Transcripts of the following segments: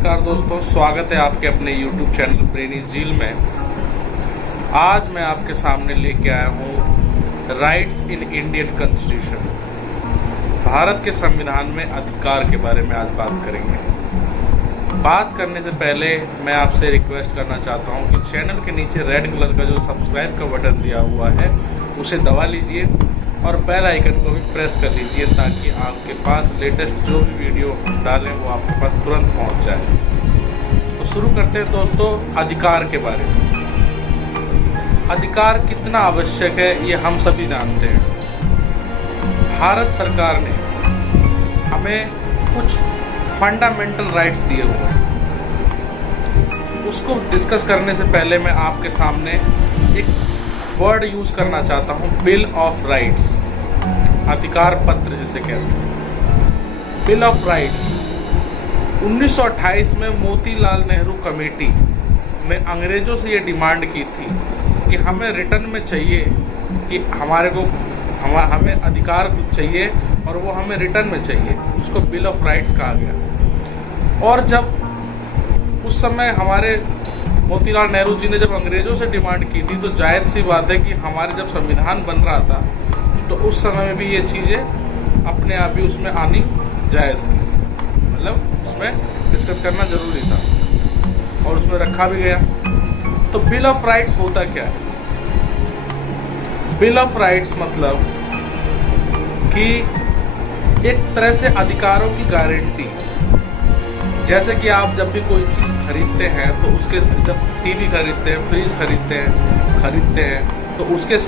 नमस्कार दोस्तों, स्वागत है आपके अपने YouTube चैनल ब्रेनी झील में। आज मैं आपके सामने लेके आया हूँ rights in Indian constitution. Bharat के संविधान में अधिकार के बारे में आज बात करेंगे। बात करने से पहले मैं आपसे रिक्वेस्ट करना चाहता हूँ कि चैनल के नीचे रेड कलर का जो सब्सक्राइब का बटन दिया हुआ है उसे दबा लीजिए और बेल आइकन को भी प्रेस कर लीजिए ताकि आपके पास लेटेस्ट जो भी वीडियो डालें वो आपके पास तुरंत पहुंच जाए। तो शुरू करते हैं दोस्तों अधिकार के बारे में। अधिकार कितना आवश्यक है ये हम सभी जानते हैं। भारत सरकार ने हमें कुछ फंडामेंटल राइट्स दिए हुए हैं। उसको डिस्कस करने से पहले मैं आपके सामने एक वर्ड यूज करना चाहता हूं, बिल ऑफ राइट्स, अधिकार पत्र जिसे कहते हैं। बिल ऑफ राइट्स 1928 में मोतीलाल नेहरू कमेटी ने अंग्रेजों से ये डिमांड की थी कि हमें रिटर्न में चाहिए कि हमें अधिकार चाहिए और वो हमें रिटर्न में चाहिए। उसको बिल ऑफ राइट्स कहा गया। और जब उस समय हमारे मोतीलाल नेहरू जी ने जब अंग्रेजों से डिमांड की थी तो जायज़ सी बात है कि हमारे जब संविधान बन रहा था तो उस समय में भी ये चीज़ें अपने आप ही उसमें आनी जायज़ थी, मतलब उसमें डिस्कस करना जरूरी था और उसमें रखा भी गया। तो बिल ऑफ राइट्स होता क्या है? बिल ऑफ राइट्स मतलब कि एक तरह से अधिकारों की गारंटी। जैसे कि आप जब भी कोई चीज़ खरीदते हैं तो उसके जब टीवी खरीदते हैं, फ्रिज खरीदते हैं तो उसके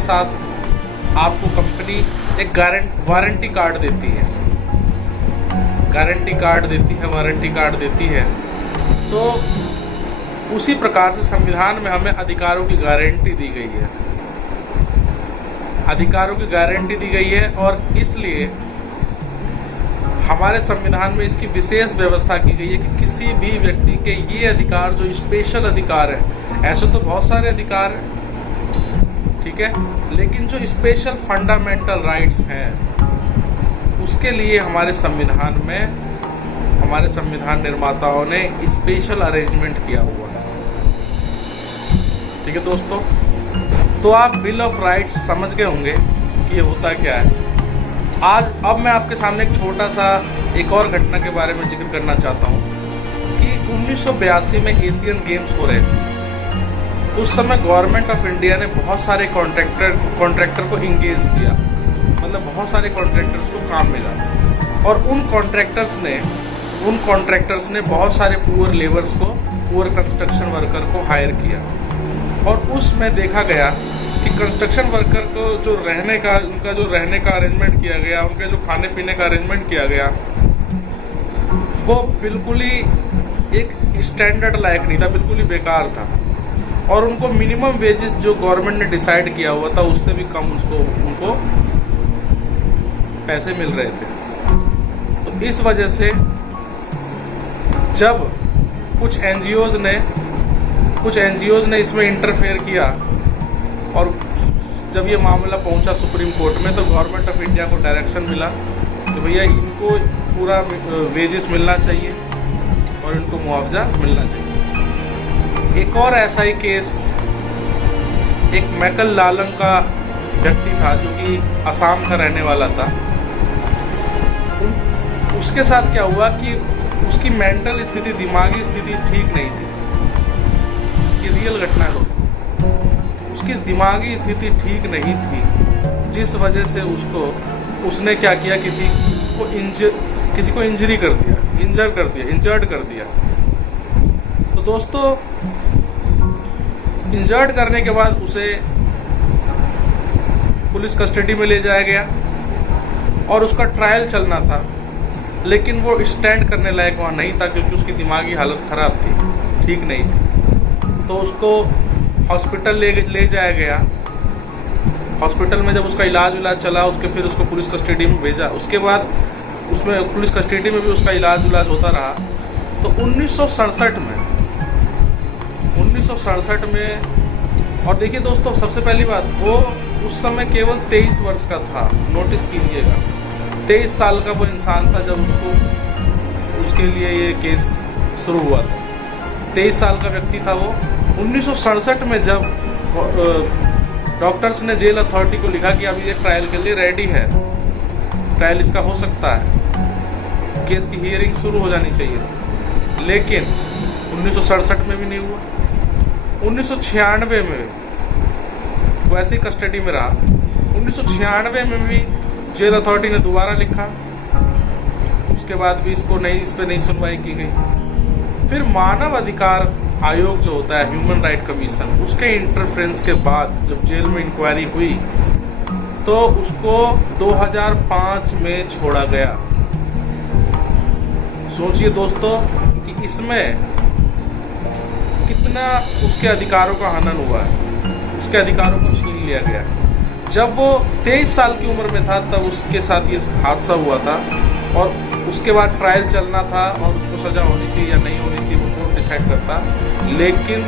साथ आपको कंपनी एक वारंटी कार्ड देती है। तो उसी प्रकार से संविधान में हमें अधिकारों की गारंटी दी गई है और इसलिए हमारे संविधान में इसकी विशेष व्यवस्था की गई है कि किसी भी व्यक्ति के ये अधिकार जो स्पेशल अधिकार है, ऐसे तो बहुत सारे अधिकार हैं, ठीक है, लेकिन जो स्पेशल फंडामेंटल राइट्स हैं उसके लिए हमारे संविधान निर्माताओं ने स्पेशल अरेंजमेंट किया हुआ है। ठीक है दोस्तों, तो आप बिल ऑफ राइट्स समझ गए होंगे कि ये होता क्या है। अब मैं आपके सामने एक छोटा सा एक और घटना के बारे में जिक्र करना चाहता हूँ कि 1982 में एशियन गेम्स हो रहे थे। उस समय गवर्नमेंट ऑफ इंडिया ने बहुत सारे कॉन्ट्रैक्टर को इंगेज किया, मतलब बहुत सारे कॉन्ट्रैक्टर्स को काम मिला और उन कॉन्ट्रैक्टर्स ने बहुत सारे पुअर कंस्ट्रक्शन वर्कर को हायर किया और उसमें देखा गया कि कंस्ट्रक्शन वर्कर को उनका जो रहने का अरेंजमेंट किया गया, उनके जो खाने पीने का अरेंजमेंट किया गया, वो बिल्कुल ही एक स्टैंडर्ड लायक नहीं था, बिल्कुल ही बेकार था और उनको मिनिमम वेजेस जो गवर्नमेंट ने डिसाइड किया हुआ था उससे भी कम उनको पैसे मिल रहे थे। तो इस वजह से जब कुछ एनजीओज ने इसमें इंटरफेयर किया और जब ये मामला पहुंचा सुप्रीम कोर्ट में तो गवर्नमेंट ऑफ इंडिया को डायरेक्शन मिला कि भैया इनको पूरा वेजेस मिलना चाहिए और इनको मुआवजा मिलना चाहिए। एक और ऐसा ही केस एक मैकल लालंग का व्यक्ति था जो कि असम का रहने वाला था। उसके साथ क्या हुआ कि उसकी मेंटल स्थिति, दिमागी स्थिति ठीक नहीं थी। ये रियल घटना है। उसकी दिमागी स्थिति ठीक नहीं थी जिस वजह से उसने क्या किया, किसी को इंजर्ड कर दिया। तो दोस्तों इंजर्ड करने के बाद उसे पुलिस कस्टडी में ले जाया गया और उसका ट्रायल चलना था, लेकिन वो स्टैंड करने लायक वहाँ नहीं था क्योंकि उसकी दिमागी हालत खराब थी, ठीक नहीं थी। तो उसको हॉस्पिटल ले जाया गया। हॉस्पिटल में जब उसका इलाज चला फिर उसको पुलिस कस्टडी में भेजा। उसके बाद उसमें पुलिस कस्टडी में भी उसका इलाज होता रहा। तो 1967 में और देखिए दोस्तों, सबसे पहली बात, वो उस समय केवल 23 वर्ष का था। नोटिस कीजिएगा, 23 साल का वो इंसान था जब जिसके लिए ये केस शुरू हुआ था। 23 साल का व्यक्ति था वो। 1967 में जब डॉक्टर्स ने जेल अथॉरिटी को लिखा कि अभी ये ट्रायल के लिए रेडी है, ट्रायल इसका हो सकता है, केस की हियरिंग शुरू हो जानी चाहिए, लेकिन 1967 में भी नहीं हुआ। 1996 में वो ऐसे ही कस्टडी में रहा। 1996 में भी जेल अथॉरिटी ने दोबारा लिखा, उसके बाद भी इस पे नहीं सुनवाई की गई। फिर मानव अधिकार आयोग जो होता है, ह्यूमन राइट कमीशन, उसके इंटरफेरेंस के बाद जब जेल में इंक्वायरी हुई तो उसको 2005 में छोड़ा गया। सोचिए दोस्तों कि इसमें कितना उसके अधिकारों का हनन हुआ है, उसके अधिकारों को छीन लिया गया। जब वो 23 साल की उम्र में था तब उसके साथ ये हादसा हुआ था और उसके बाद ट्रायल चलना था और उसको सजा होनी थी या नहीं होनी थी वो कोर्ट डिसाइड करता। लेकिन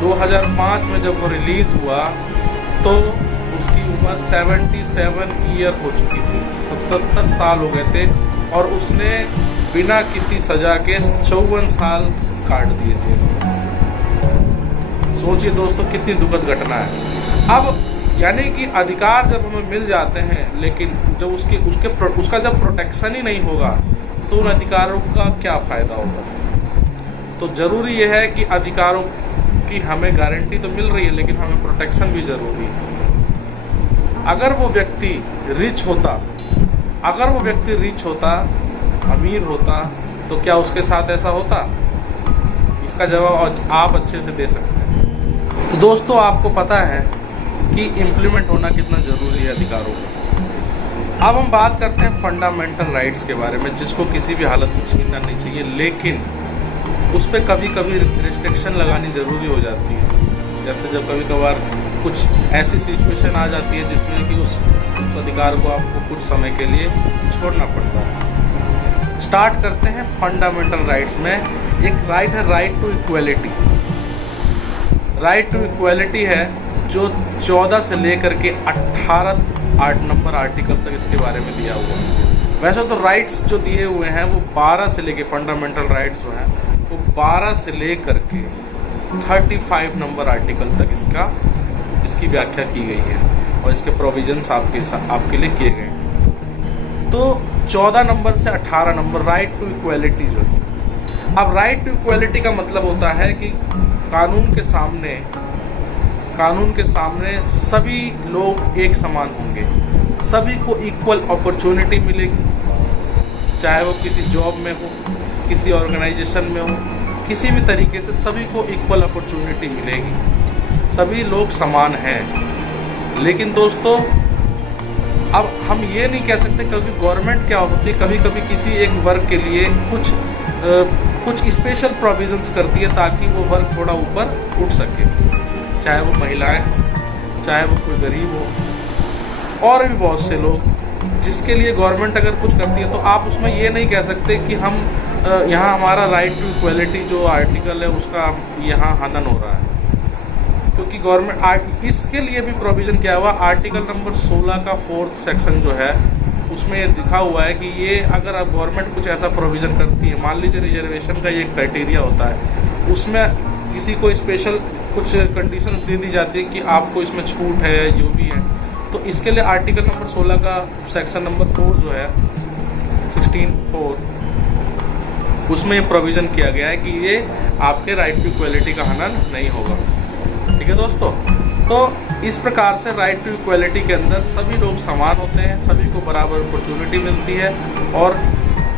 2005 में जब वो रिलीज हुआ तो उसकी उम्र 77 ईयर हो चुकी थी, 77 साल हो गए थे और उसने बिना किसी सजा के 54 साल काट दिए थे। सोचिए दोस्तों कितनी दुखद घटना है। अब यानी कि अधिकार जब हमें मिल जाते हैं, लेकिन जब उसका जब प्रोटेक्शन ही नहीं होगा तो उन अधिकारों का क्या फायदा होगा। तो जरूरी यह है कि अधिकारों की हमें गारंटी तो मिल रही है, लेकिन हमें प्रोटेक्शन भी जरूरी है। अगर वो व्यक्ति रिच होता, अमीर होता, तो क्या उसके साथ ऐसा होता? इसका जवाब आप अच्छे से दे सकते हैं। तो दोस्तों आपको पता है कि इम्प्लीमेंट होना कितना जरूरी है अधिकारों का। अब हम बात करते हैं फंडामेंटल राइट्स के बारे में, जिसको किसी भी हालत में छीनना नहीं चाहिए, लेकिन उस पर कभी कभी रिस्ट्रिक्शन लगानी जरूरी हो जाती है। जैसे जब कभी कभार कुछ ऐसी सिचुएशन आ जाती है जिसमें कि उस अधिकार को आपको कुछ समय के लिए छोड़ना पड़ता है। स्टार्ट करते हैं फंडामेंटल राइट्स में। एक राइट है right to equality. Right to equality है जो 14 से लेकर के 18 नंबर आर्टिकल तक इसके बारे में दिया हुआ है। वैसे तो राइट्स जो दिए हुए हैं वो 12 से लेकर, फंडामेंटल राइट्स जो हैं वो 12 से लेकर के 35 नंबर आर्टिकल तक इसकी व्याख्या की गई है और इसके प्रोविजंस आपके लिए किए गए हैं। तो 14 नंबर से 18 नंबर राइट टू इक्वलिटी जो है। अब राइट टू इक्वलिटी का मतलब होता है कि कानून के सामने सभी लोग एक समान होंगे, सभी को इक्वल अपॉर्चुनिटी मिलेगी, चाहे वो किसी जॉब में हो, किसी ऑर्गेनाइजेशन में हो, किसी भी तरीके से सभी को इक्वल अपॉर्चुनिटी मिलेगी, सभी लोग समान हैं। लेकिन दोस्तों अब हम ये नहीं कह सकते, क्योंकि गवर्नमेंट क्या होती है कभी कभी किसी एक वर्ग के लिए कुछ स्पेशल प्रोविजंस करती है ताकि वो वर्ग थोड़ा ऊपर उठ सके, चाहे वो महिलाएं, चाहे वो कोई गरीब हो, और भी बहुत से लोग जिसके लिए गवर्नमेंट अगर कुछ करती है तो आप उसमें ये नहीं कह सकते कि हम यहाँ हमारा राइट टू इक्वलिटी जो आर्टिकल है उसका यहाँ हनन हो रहा है। क्योंकि गवर्नमेंट इसके लिए भी प्रोविजन किया हुआ, आर्टिकल नंबर 16 का 4th सेक्शन जो है उसमें लिखा हुआ है कि ये अगर अब गवर्नमेंट कुछ ऐसा प्रोविजन करती है, मान लीजिए रिजर्वेशन का ये क्राइटेरिया होता है, उसमें किसी को स्पेशल कुछ कंडीशंस दे दी जाती है कि आपको इसमें छूट है जो भी है, तो इसके लिए आर्टिकल नंबर 16 का सेक्शन नंबर 4 जो है 16(4) उसमें ये प्रोविजन किया गया है कि ये आपके राइट टू इक्वलिटी का हनन नहीं होगा। ठीक है दोस्तों, तो इस प्रकार से राइट टू इक्वलिटी के अंदर सभी लोग समान होते हैं, सभी को बराबर अपॉर्चुनिटी मिलती है और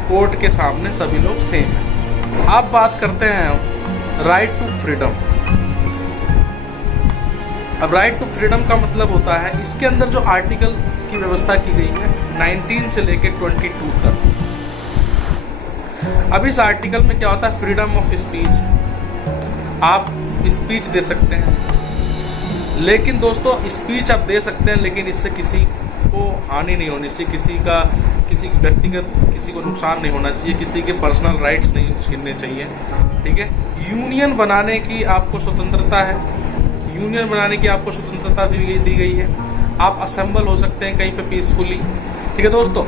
कोर्ट के सामने सभी लोग सेम हैं। आप बात करते हैं राइट टू फ्रीडम। अब राइट टू फ्रीडम का मतलब होता है इसके अंदर जो आर्टिकल की व्यवस्था की गई है 19 से लेकर 22 तक। अब इस आर्टिकल में क्या होता है, फ्रीडम ऑफ स्पीच, आप स्पीच दे सकते हैं, लेकिन दोस्तों स्पीच आप दे सकते हैं लेकिन इससे किसी को हानि नहीं होनी चाहिए, किसी व्यक्तिगत किसी को नुकसान नहीं होना चाहिए, किसी के पर्सनल राइट्स नहीं छीनने चाहिए। ठीक है, यूनियन बनाने की आपको स्वतंत्रता है, यूनियन बनाने की आपको स्वतंत्रता दी गई है, आप असेंबल हो सकते हैं कहीं पे पीसफुली। ठीक है दोस्तों,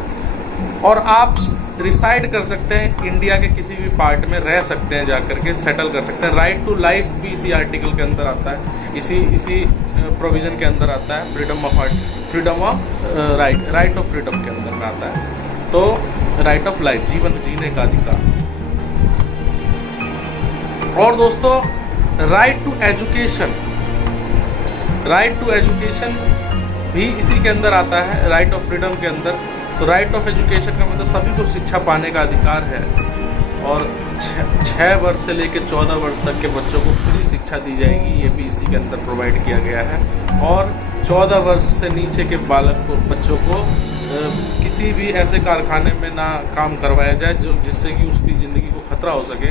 और आप रिसाइड कर सकते हैं, इंडिया के किसी भी पार्ट में रह सकते हैं, जाकर के सेटल कर सकते हैं। राइट टू लाइफ भी इसी आर्टिकल के अंदर आता है, इसी प्रोविजन के अंदर आता है। Freedom of right of freedom के अंदर में आता है। तो राइट ऑफ लाइफ, जीवन जीने का अधिकार। और दोस्तों राइट टू एजुकेशन भी इसी के अंदर आता है, राइट ऑफ फ्रीडम के अंदर। तो राइट ऑफ एजुकेशन का मतलब सभी को शिक्षा पाने का अधिकार है, और 6 वर्ष से लेकर 14 वर्ष तक के बच्चों को फ्री शिक्षा दी जाएगी, ये भी इसी के अंदर प्रोवाइड किया गया है। और 14 वर्ष से नीचे के बच्चों को किसी भी ऐसे कारखाने में ना काम करवाया जाए जिससे कि उसकी ज़िंदगी को खतरा हो सके,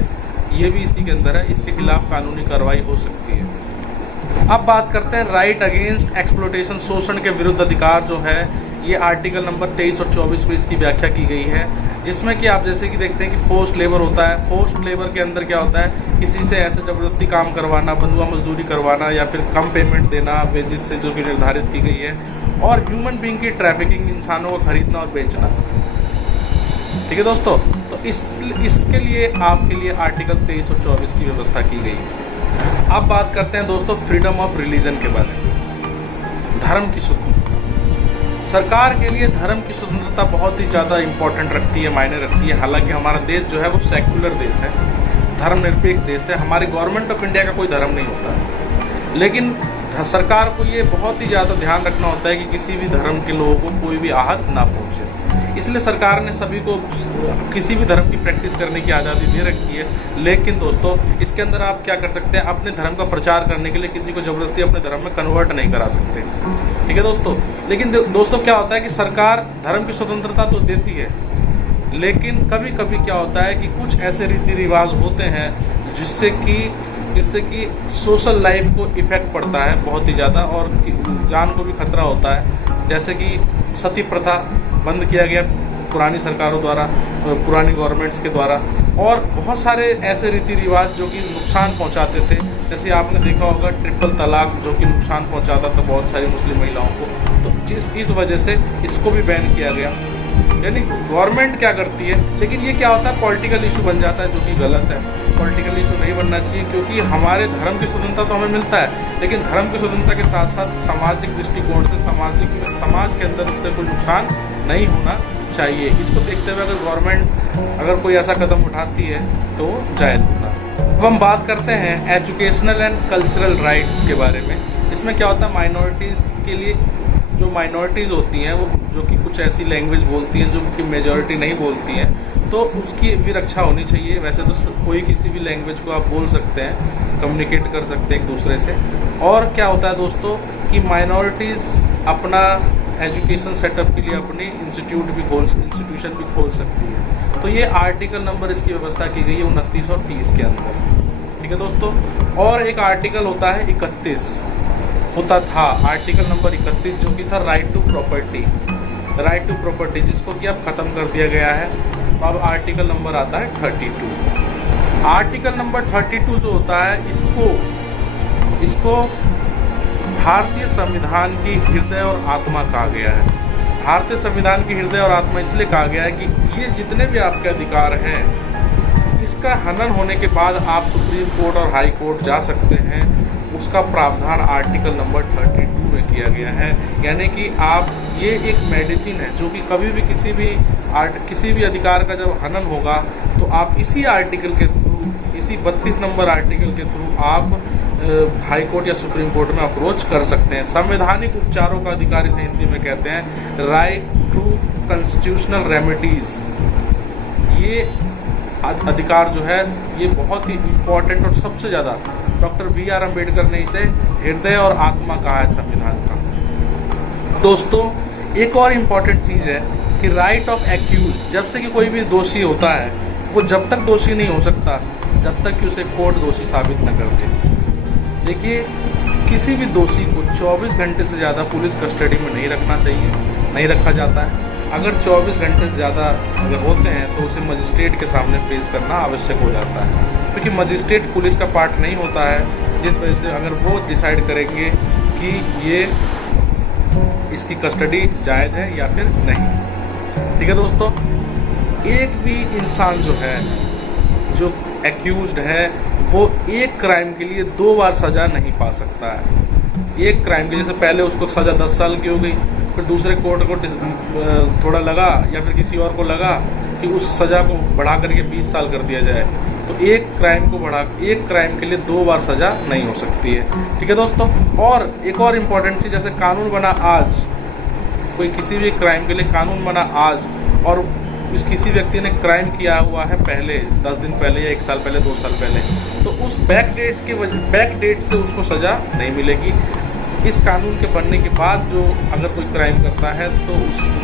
ये भी इसी के अंदर है। इसके खिलाफ कानूनी कार्रवाई हो सकती है। अब बात करते हैं राइट अगेंस्ट एक्सप्लॉयटेशन, शोषण के विरुद्ध अधिकार जो है, ये आर्टिकल नंबर 23 और 24 में इसकी व्याख्या की गई है, जिसमें कि आप जैसे कि देखते हैं कि फोर्स्ड लेबर होता है। फोर्स्ड लेबर के अंदर क्या होता है, किसी से ऐसे जबरदस्ती काम करवाना, बंधुआ मजदूरी करवाना या फिर कम पेमेंट देना वेजेस से जो कि निर्धारित की गई है। और ह्यूमन बीइंग की ट्रैफिकिंग, इंसानों को खरीदना और बेचना। ठीक है दोस्तों, तो इसके लिए आपके लिए आर्टिकल 23 और 24 की व्यवस्था की गई है। अब बात करते हैं दोस्तों फ्रीडम ऑफ रिलीजन के बारे में, धर्म की स्वतंत्रता। सरकार के लिए धर्म की स्वतंत्रता बहुत ही ज़्यादा इंपॉर्टेंट रखती है, मायने रखती है। हालांकि हमारा देश जो है वो सेक्युलर देश है, धर्मनिरपेक्ष देश है। हमारी गवर्नमेंट ऑफ इंडिया का कोई धर्म नहीं होता है, लेकिन सरकार को ये बहुत ही ज़्यादा ध्यान रखना होता है कि किसी भी धर्म के लोगों को कोई भी आहत ना पहुँचे। इसलिए सरकार ने सभी को किसी भी धर्म की प्रैक्टिस करने की आज़ादी दे रखी है। लेकिन दोस्तों इसके अंदर आप क्या कर सकते हैं, अपने धर्म का प्रचार करने के लिए किसी को जबरदस्ती अपने धर्म में कन्वर्ट नहीं करा सकते। ठीक है दोस्तों, लेकिन दोस्तों क्या होता है कि सरकार धर्म की स्वतंत्रता तो देती है, लेकिन कभी कभी क्या होता है कि कुछ ऐसे रीति रिवाज होते हैं जिससे कि सोशल लाइफ को इफेक्ट पड़ता है बहुत ही ज़्यादा, और जान को भी खतरा होता है। जैसे कि सती प्रथा बंद किया गया पुरानी सरकारों द्वारा, पुरानी गवर्नमेंट्स के द्वारा, और बहुत सारे ऐसे रीति रिवाज जो कि नुकसान पहुंचाते थे। जैसे आपने देखा होगा ट्रिपल तलाक, जो कि नुकसान पहुंचाता था बहुत सारी मुस्लिम महिलाओं को। तो इस वजह से इसको भी बैन किया गया। यानी गवर्नमेंट क्या करती है, लेकिन ये क्या होता है, पॉलिटिकल इशू बन जाता है, जो कि गलत है। पॉलिटिकल इशू नहीं बनना चाहिए, क्योंकि हमारे धर्म की स्वतंत्रता तो हमें मिलता है, लेकिन धर्म की स्वतंत्रता के साथ साथ सामाजिक दृष्टिकोण से समाज के अंदर उससे कोई नुकसान नहीं होना चाहिए। इसको देखते हुए अगर गवर्नमेंट अगर कोई ऐसा कदम उठाती है तो जायज़ होता है। अब हम बात करते हैं एजुकेशनल एंड कल्चरल राइट्स के बारे में। इसमें क्या होता है, माइनॉरिटीज़ के लिए जो माइनॉरिटीज़ होती हैं वो जो कि कुछ ऐसी लैंग्वेज बोलती हैं जो कि मेजॉरिटी नहीं बोलती हैं, तो उसकी भी रक्षा होनी चाहिए। वैसे तो कोई किसी भी लैंग्वेज को आप बोल सकते हैं, कम्युनिकेट कर सकते हैं एक दूसरे से। और क्या होता है दोस्तों कि माइनॉरिटीज़ अपना एजुकेशन सेटअप के लिए अपनी इंस्टीट्यूशन भी खोल सकती है। तो ये आर्टिकल नंबर इसकी व्यवस्था की गई है 29 और 30 के अंदर। ठीक है दोस्तों, और एक आर्टिकल होता है 31 होता था, आर्टिकल नंबर 31 जो कि था राइट टू प्रॉपर्टी, जिसको कि अब खत्म कर दिया गया है। तो अब आर्टिकल नंबर आता है 32। आर्टिकल नंबर 32 जो होता है, इसको भारतीय संविधान की हृदय और आत्मा कहा गया है। भारतीय संविधान की हृदय और आत्मा इसलिए कहा गया है कि ये जितने भी आपके अधिकार हैं, इसका हनन होने के बाद आप सुप्रीम कोर्ट और हाई कोर्ट जा सकते हैं। उसका प्रावधान आर्टिकल नंबर 32 में किया गया है। यानी कि आप, ये एक मेडिसिन है जो कि कभी भी किसी भी अधिकार का जब हनन होगा तो आप इसी आर्टिकल के थ्रू, इसी 32 नंबर आर्टिकल के थ्रू आप हाई कोर्ट या सुप्रीम कोर्ट में अप्रोच कर सकते हैं। संवैधानिक उपचारों का अधिकार इसे हिंदी में कहते हैं राइट टू कॉन्स्टिट्यूशनल रेमेडीज। ये अधिकार जो है ये बहुत ही इम्पोर्टेंट और सबसे ज़्यादा डॉक्टर BR अम्बेडकर ने इसे हृदय और आत्मा कहा है संविधान का। दोस्तों एक और इम्पॉर्टेंट चीज़ है कि राइट ऑफ एक्यूज, जब से कि कोई भी दोषी होता है वो जब तक दोषी नहीं हो सकता जब तक कि उसे कोर्ट दोषी साबित न कर दे। देखिए, किसी भी दोषी को 24 घंटे से ज़्यादा पुलिस कस्टडी में नहीं रखना चाहिए, नहीं रखा जाता है। अगर 24 घंटे से ज़्यादा अगर होते हैं तो उसे मजिस्ट्रेट के सामने पेश करना आवश्यक हो जाता है, क्योंकि मजिस्ट्रेट पुलिस का पार्ट नहीं होता है, जिस वजह से अगर वो डिसाइड करेंगे कि ये इसकी कस्टडी जायज़ है या फिर नहीं। ठीक है दोस्तों, एक भी इंसान जो है, जो एक्यूज्ड है, वो एक क्राइम के लिए 2 बार सजा नहीं पा सकता है। एक क्राइम के, जैसे पहले उसको सजा 10 साल की हो गई, फिर दूसरे कोर्ट को थोड़ा लगा या फिर किसी और को लगा कि उस सजा को बढ़ा करके 20 साल कर दिया जाए, तो एक क्राइम के लिए 2 बार सजा नहीं हो सकती है। ठीक है दोस्तों, और एक और इम्पोर्टेंट चीज़, जैसे कानून बना आज, कोई किसी भी क्राइम के लिए कानून बना आज, और किसी व्यक्ति ने क्राइम किया हुआ है पहले 10 दिन पहले या 1 साल पहले, 2 साल पहले, तो उस बैक डेट से उसको सजा नहीं मिलेगी। इस कानून के बनने के बाद जो अगर कोई क्राइम करता है तो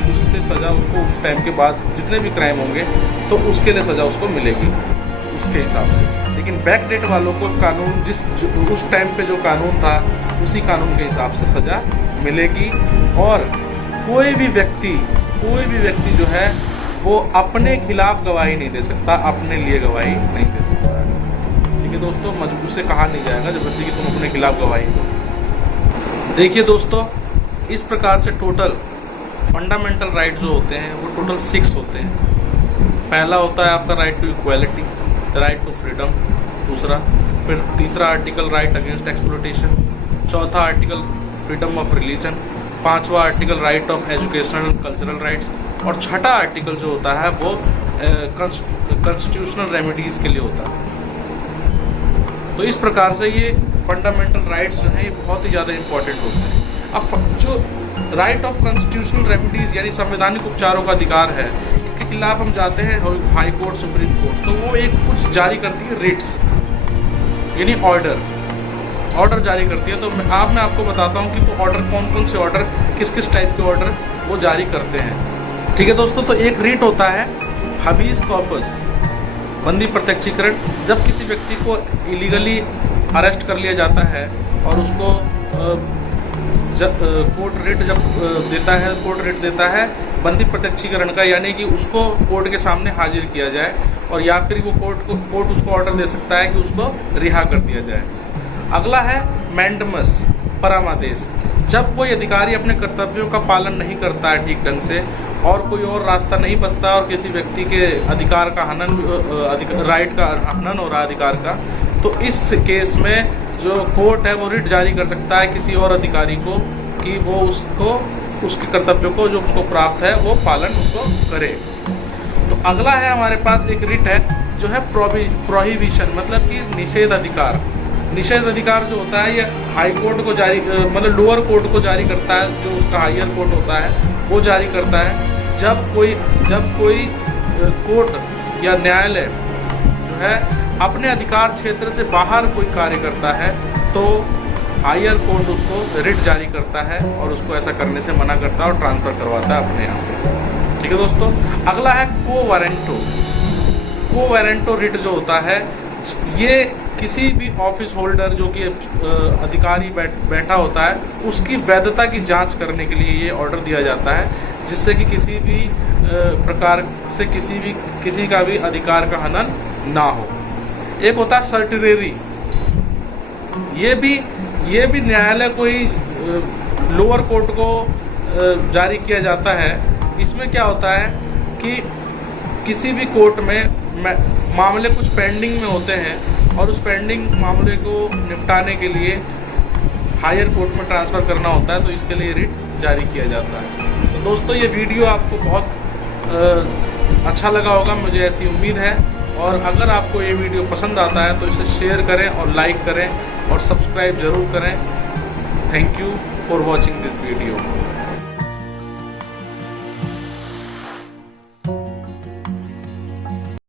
उससे सजा उसको उस टाइम के बाद जितने भी क्राइम होंगे तो उसके लिए सजा उसको मिलेगी उसके हिसाब से। लेकिन बैक डेट वालों को कानून उस टाइम पे जो कानून था उसी कानून के हिसाब से सजा मिलेगी। और कोई भी व्यक्ति जो है वो अपने खिलाफ गवाही नहीं दे सकता, अपने लिए गवाही नहीं दे सकता है। ठीक है दोस्तों, मजबूर से कहा नहीं जाएगा जबरदस्ती कि तुम अपने खिलाफ गवाही दो। देखिए दोस्तों, इस प्रकार से टोटल फंडामेंटल राइट जो होते हैं वो टोटल 6 होते हैं। पहला होता है आपका right to equality, right to freedom, दूसरा, फिर तीसरा आर्टिकल राइट अगेंस्ट एक्सप्लॉयटेशन, चौथा आर्टिकल फ्रीडम ऑफ रिलीजन, पांचवा article right of educational and cultural rights, और छठा आर्टिकल जो होता है वो कॉन्स्टिट्यूशनल रेमेडीज के लिए होता है। तो इस प्रकार से ये फंडामेंटल राइट्स जो हैं ये बहुत ही ज़्यादा इंपॉर्टेंट होते हैं। अब जो राइट ऑफ कॉन्स्टिट्यूशनल रेमेडीज यानी संवैधानिक उपचारों का अधिकार है, इसके खिलाफ हम जाते हैं हाई कोर्ट, सुप्रीम कोर्ट, तो वो एक कुछ जारी करती है, रिट्स यानी ऑर्डर जारी करती है। तो मैं आपको बताता हूँ कि वो ऑर्डर कौन से ऑर्डर, किस टाइप के ऑर्डर वो जारी करते हैं। ठीक है दोस्तों, तो एक रिट होता है हबीज कॉर्पस, बंदी प्रत्यक्षीकरण। जब किसी व्यक्ति को इलीगली अरेस्ट कर लिया जाता है और उसको कोर्ट रिट देता है बंदी प्रत्यक्षीकरण का, यानी कि उसको कोर्ट के सामने हाजिर किया जाए, और या फिर वो कोर्ट उसको ऑर्डर दे सकता है कि उसको रिहा कर दिया जाए। अगला है मैंडमस, परामादेश। जब कोई अधिकारी अपने कर्तव्यों का पालन नहीं करता है ठीक ढंग से और कोई और रास्ता नहीं बचता और किसी व्यक्ति के अधिकार का राइट का हनन हो रहा अधिकार का, तो इस केस में जो कोर्ट है वो रिट जारी कर सकता है किसी और अधिकारी को कि वो उसके कर्तव्यों को जो उसको प्राप्त है वो पालन उसको करे। तो अगला है हमारे पास एक रिट है जो है प्रोहिबिशन, मतलब कि निषेध अधिकार। निषेध अधिकार जो होता है ये हाई कोर्ट को जारी, मतलब लोअर कोर्ट को जारी करता है, जो उसका हायर कोर्ट होता है वो जारी करता है। जब कोई कोर्ट या न्यायालय जो है अपने अधिकार क्षेत्र से बाहर कोई कार्य करता है तो हायर कोर्ट उसको रिट जारी करता है और उसको ऐसा करने से मना करता है और ट्रांसफर करवाता है अपने यहाँ पे। ठीक है दोस्तों, अगला है को वारंटो रिट जो होता है, ये किसी भी ऑफिस होल्डर जो कि अधिकारी बैठा होता है उसकी वैधता की जांच करने के लिए ये ऑर्डर दिया जाता है, जिससे कि किसी भी प्रकार से किसी का भी अधिकार का हनन ना हो। एक होता है सर्टिनरी, ये भी न्यायालय को ही लोअर कोर्ट को जारी किया जाता है। इसमें क्या होता है कि किसी भी कोर्ट में मामले कुछ पेंडिंग में होते हैं और उस पेंडिंग मामले को निपटाने के लिए हायर कोर्ट में ट्रांसफ़र करना होता है, तो इसके लिए रिट जारी किया जाता है। तो दोस्तों, ये वीडियो आपको बहुत अच्छा लगा होगा, मुझे ऐसी उम्मीद है। और अगर आपको ये वीडियो पसंद आता है तो इसे शेयर करें और लाइक करें और सब्सक्राइब ज़रूर करें। Thank you for watching this video.